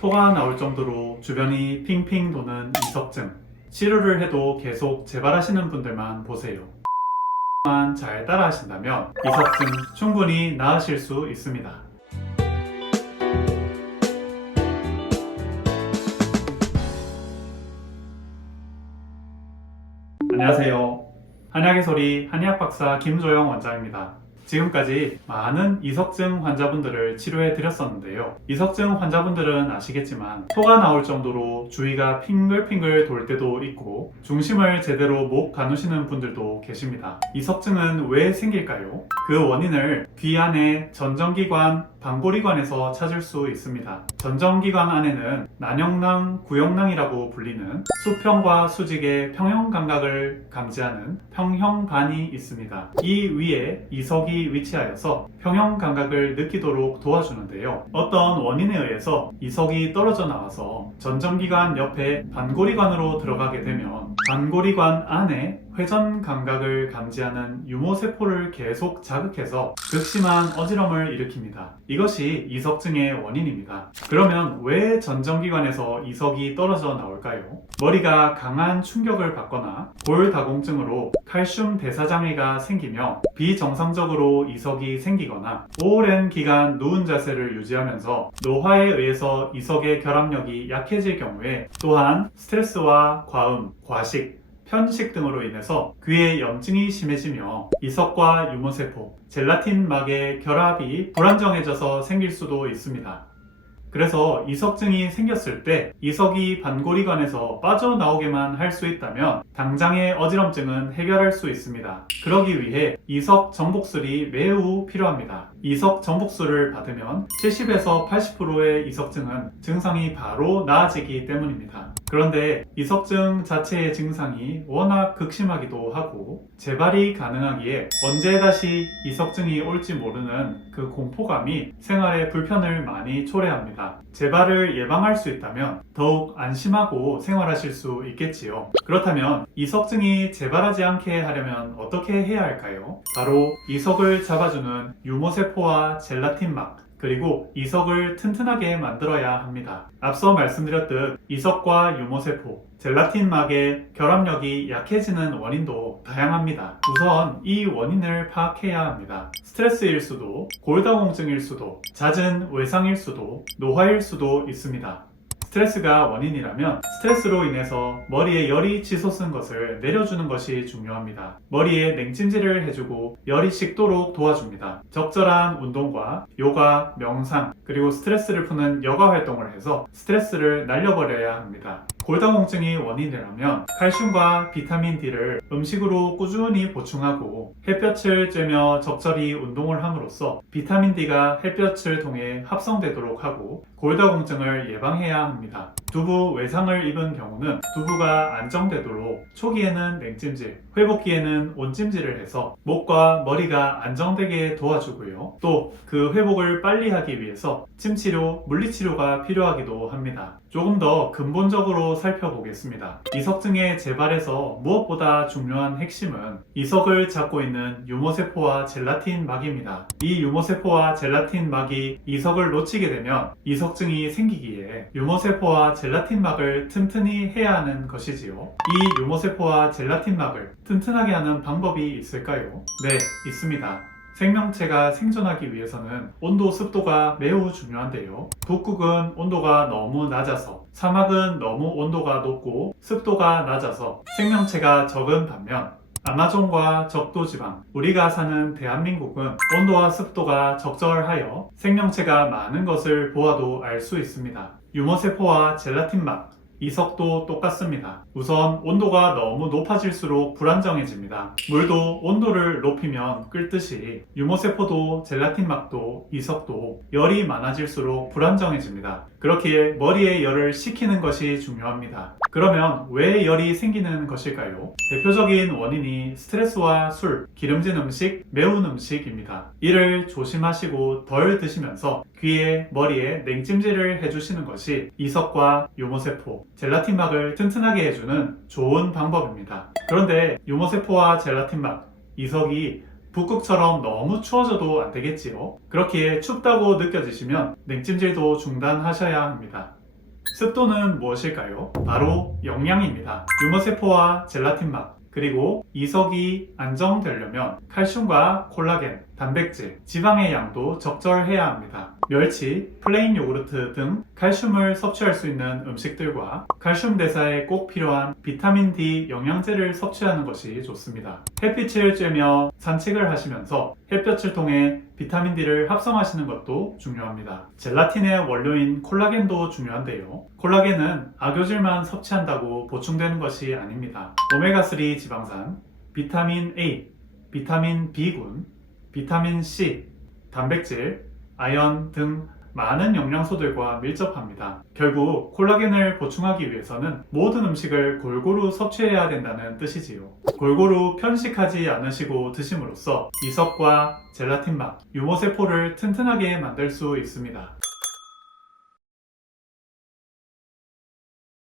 토가 나올 정도로 주변이 핑핑 도는 이석증. 치료를 해도 계속 재발하시는 분들만 보세요. 만 잘 따라 하신다면 이석증 충분히 나으실 수 있습니다. 안녕하세요. 한약의 소리 한의학 박사 김조영 원장입니다. 지금까지 많은 이석증 환자분들을 치료해 드렸었는데요. 이석증 환자분들은 아시겠지만 토가 나올 정도로 주위가 핑글핑글 돌 때도 있고 중심을 제대로 못 가누시는 분들도 계십니다. 이석증은 왜 생길까요? 그 원인을 귀 안에 전정기관, 방골이관에서 찾을 수 있습니다. 전정기관 안에는 난영낭, 구영낭이라고 불리는 수평과 수직의 평형 감각을 감지하는 평형관이 있습니다. 이 위에 이석이 위치하여서 평형 감각을 느끼도록 도와주는데요. 어떤 원인에 의해서 이석이 떨어져 나와서 전정기관 옆에 반골이관으로 들어가게 되면 반골이관 안에 회전 감각을 감지하는 유모세포를 계속 자극해서 극심한 어지럼을 일으킵니다. 이것이 이석증의 원인입니다. 그러면 왜 전정기관에서 이석이 떨어져 나올까요? 머리가 강한 충격을 받거나 골다공증으로 칼슘 대사장애가 생기며 비정상적으로 이석이 생기거나 오랜 기간 누운 자세를 유지하면서 노화에 의해서 이석의 결합력이 약해질 경우에 또한 스트레스와 과음, 과식, 편식 등으로 인해서 귀에 염증이 심해지며 이석과 유모세포, 젤라틴막의 결합이 불안정해져서 생길 수도 있습니다. 그래서 이석증이 생겼을 때 이석이 반골이관에서 빠져나오게만 할 수 있다면 당장의 어지럼증은 해결할 수 있습니다. 그러기 위해 이석 정복술이 매우 필요합니다. 이석 정복술을 받으면 70에서 80%의 이석증은 증상이 바로 나아지기 때문입니다. 그런데 이석증 자체의 증상이 워낙 극심하기도 하고 재발이 가능하기에 언제 다시 이석증이 올지 모르는 그 공포감이 생활에 불편을 많이 초래합니다. 재발을 예방할 수 있다면 더욱 안심하고 생활하실 수 있겠지요. 그렇다면 이석증이 재발하지 않게 하려면 어떻게 해야 할까요? 바로 이석을 잡아주는 유모세포와 젤라틴막, 그리고 이석을 튼튼하게 만들어야 합니다. 앞서 말씀드렸듯 이석과 유모세포, 젤라틴막의 결합력이 약해지는 원인도 다양합니다. 우선 이 원인을 파악해야 합니다. 스트레스일 수도, 골다공증일 수도, 잦은 외상일 수도, 노화일 수도 있습니다. 스트레스가 원인이라면 스트레스로 인해서 머리에 열이 치솟은 것을 내려주는 것이 중요합니다. 머리에 냉찜질을 해주고 열이 식도록 도와줍니다. 적절한 운동과 요가, 명상, 그리고 스트레스를 푸는 여가 활동을 해서 스트레스를 날려버려야 합니다. 골다공증이 원인이라면 칼슘과 비타민 D를 음식으로 꾸준히 보충하고 햇볕을 쬐며 적절히 운동을 함으로써 비타민 D가 햇볕을 통해 합성되도록 하고 골다공증을 예방해야 합니다. 두부 외상을 입은 경우는 두부가 안정되도록 초기에는 냉찜질, 회복기에는 온찜질을 해서 목과 머리가 안정되게 도와주고요. 또 그 회복을 빨리 하기 위해서 침치료, 물리치료가 필요하기도 합니다. 조금 더 근본적으로 살펴보겠습니다. 이석증의 재발에서 무엇보다 중요한 핵심은 이석을 잡고 있는 유모세포와 젤라틴막입니다. 이 유모세포와 젤라틴막이 이석을 놓치게 되면 이석증이 생기기에 유모세포와 젤라틴막을 튼튼히 해야 하는 것이지요. 이 유모세포와 젤라틴막을 튼튼하게 하는 방법이 있을까요? 네, 있습니다. 생명체가 생존하기 위해서는 온도, 습도가 매우 중요한데요. 북극은 온도가 너무 낮아서, 사막은 너무 온도가 높고 습도가 낮아서 생명체가 적은 반면 아마존과 적도지방, 우리가 사는 대한민국은 온도와 습도가 적절하여 생명체가 많은 것을 보아도 알 수 있습니다. 유모세포와 젤라틴막, 이석도 똑같습니다. 우선 온도가 너무 높아질수록 불안정해집니다. 물도 온도를 높이면 끓듯이 유모세포도 젤라틴막도 이석도 열이 많아질수록 불안정해집니다. 그렇기에 머리에 열을 식히는 것이 중요합니다. 그러면 왜 열이 생기는 것일까요? 대표적인 원인이 스트레스와 술, 기름진 음식, 매운 음식입니다. 이를 조심하시고 덜 드시면서 귀에, 머리에 냉찜질을 해주시는 것이 이석과 유모세포, 젤라틴막을 튼튼하게 해주는 좋은 방법입니다. 그런데 유모세포와 젤라틴막, 이석이 북극처럼 너무 추워져도 안 되겠지요. 그렇기에 춥다고 느껴지시면 냉찜질도 중단하셔야 합니다. 습도는 무엇일까요? 바로 영양입니다. 유머세포와 젤라틴 맛, 그리고 이석이 안정되려면 칼슘과 콜라겐, 단백질, 지방의 양도 적절해야 합니다. 멸치, 플레인 요구르트 등 칼슘을 섭취할 수 있는 음식들과 칼슘 대사에 꼭 필요한 비타민 D 영양제를 섭취하는 것이 좋습니다. 햇빛을 쬐며 산책을 하시면서 햇볕을 통해 비타민 D를 합성하시는 것도 중요합니다. 젤라틴의 원료인 콜라겐도 중요한데요. 콜라겐은 악효질만 섭취한다고 보충되는 것이 아닙니다. 오메가3 지방산, 비타민 A, 비타민 B군, 비타민 C, 단백질, 아연 등 많은 영양소들과 밀접합니다. 결국 콜라겐을 보충하기 위해서는 모든 음식을 골고루 섭취해야 된다는 뜻이지요. 골고루 편식하지 않으시고 드심으로써 이석과 젤라틴 맛, 유모세포를 튼튼하게 만들 수 있습니다.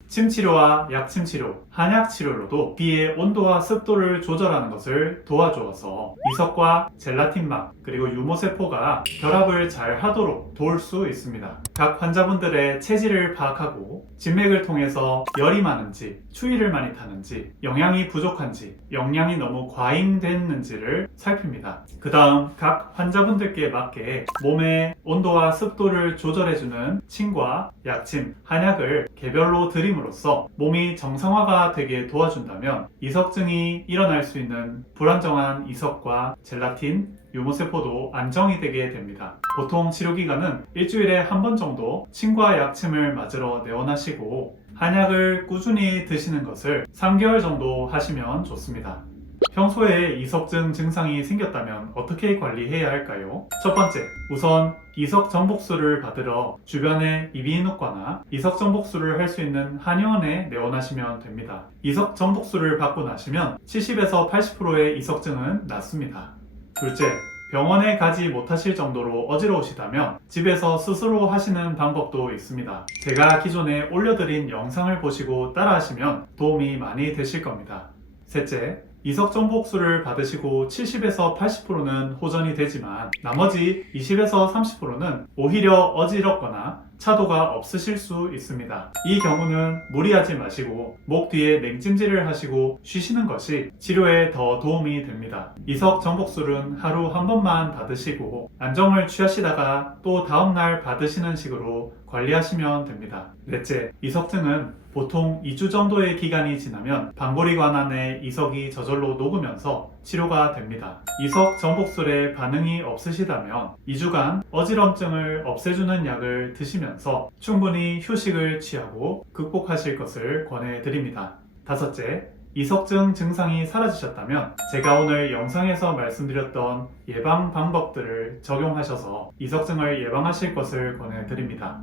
침치료와 약침치료, 한약치료로도 피의 온도와 습도를 조절하는 것을 도와주어서 이석과 젤라틴 맛, 그리고 유모세포가 결합을 잘 하도록 도울 수 있습니다. 각 환자분들의 체질을 파악하고 진맥을 통해서 열이 많은지, 추위를 많이 타는지, 영양이 부족한지, 영양이 너무 과잉됐는지를 살핍니다. 그 다음 각 환자분들께 맞게 몸의 온도와 습도를 조절해주는 침과 약침, 한약을 개별로 드림으로써 몸이 정상화가 되게 도와준다면 이석증이 일어날 수 있는 불안정한 이석과 젤라틴, 유모세포도 안정이 되게 됩니다. 보통 치료기간은 일주일에 한 번 정도 침과 약침을 맞으러 내원하시고 한약을 꾸준히 드시는 것을 3개월 정도 하시면 좋습니다. 평소에 이석증 증상이 생겼다면 어떻게 관리해야 할까요? 첫 번째, 우선 이석정복수를 받으러 주변의 이비인후과나 이석정복수를 할 수 있는 한의원에 내원하시면 됩니다. 이석정복수를 받고 나시면 70에서 80%의 이석증은 낫습니다. 둘째, 병원에 가지 못하실 정도로 어지러우시다면 집에서 스스로 하시는 방법도 있습니다. 제가 기존에 올려드린 영상을 보시고 따라하시면 도움이 많이 되실 겁니다. 셋째, 이석정복수를 받으시고 70에서 80%는 호전이 되지만 나머지 20에서 30%는 오히려 어지럽거나 차도가 없으실 수 있습니다. 이 경우는 무리하지 마시고 목 뒤에 냉찜질을 하시고 쉬시는 것이 치료에 더 도움이 됩니다. 이석정복술은 하루 한 번만 받으시고 안정을 취하시다가 또 다음날 받으시는 식으로 관리하시면 됩니다. 넷째, 이석증은 보통 2주 정도의 기간이 지나면 방골이관 안에 이석이 저절로 녹으면서 치료가 됩니다. 이석 정복술에 반응이 없으시다면 2주간 어지럼증을 없애주는 약을 드시면서 충분히 휴식을 취하고 극복하실 것을 권해드립니다. 다섯째, 이석증 증상이 사라지셨다면 제가 오늘 영상에서 말씀드렸던 예방 방법들을 적용하셔서 이석증을 예방하실 것을 권해드립니다.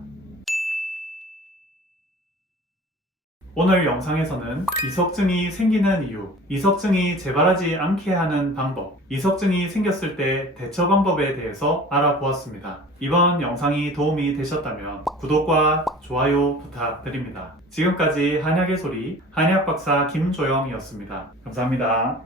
오늘 영상에서는 이석증이 생기는 이유, 이석증이 재발하지 않게 하는 방법, 이석증이 생겼을 때 대처 방법에 대해서 알아보았습니다. 이번 영상이 도움이 되셨다면 구독과 좋아요 부탁드립니다. 지금까지 한약의 소리 한약박사 김조영이었습니다. 감사합니다.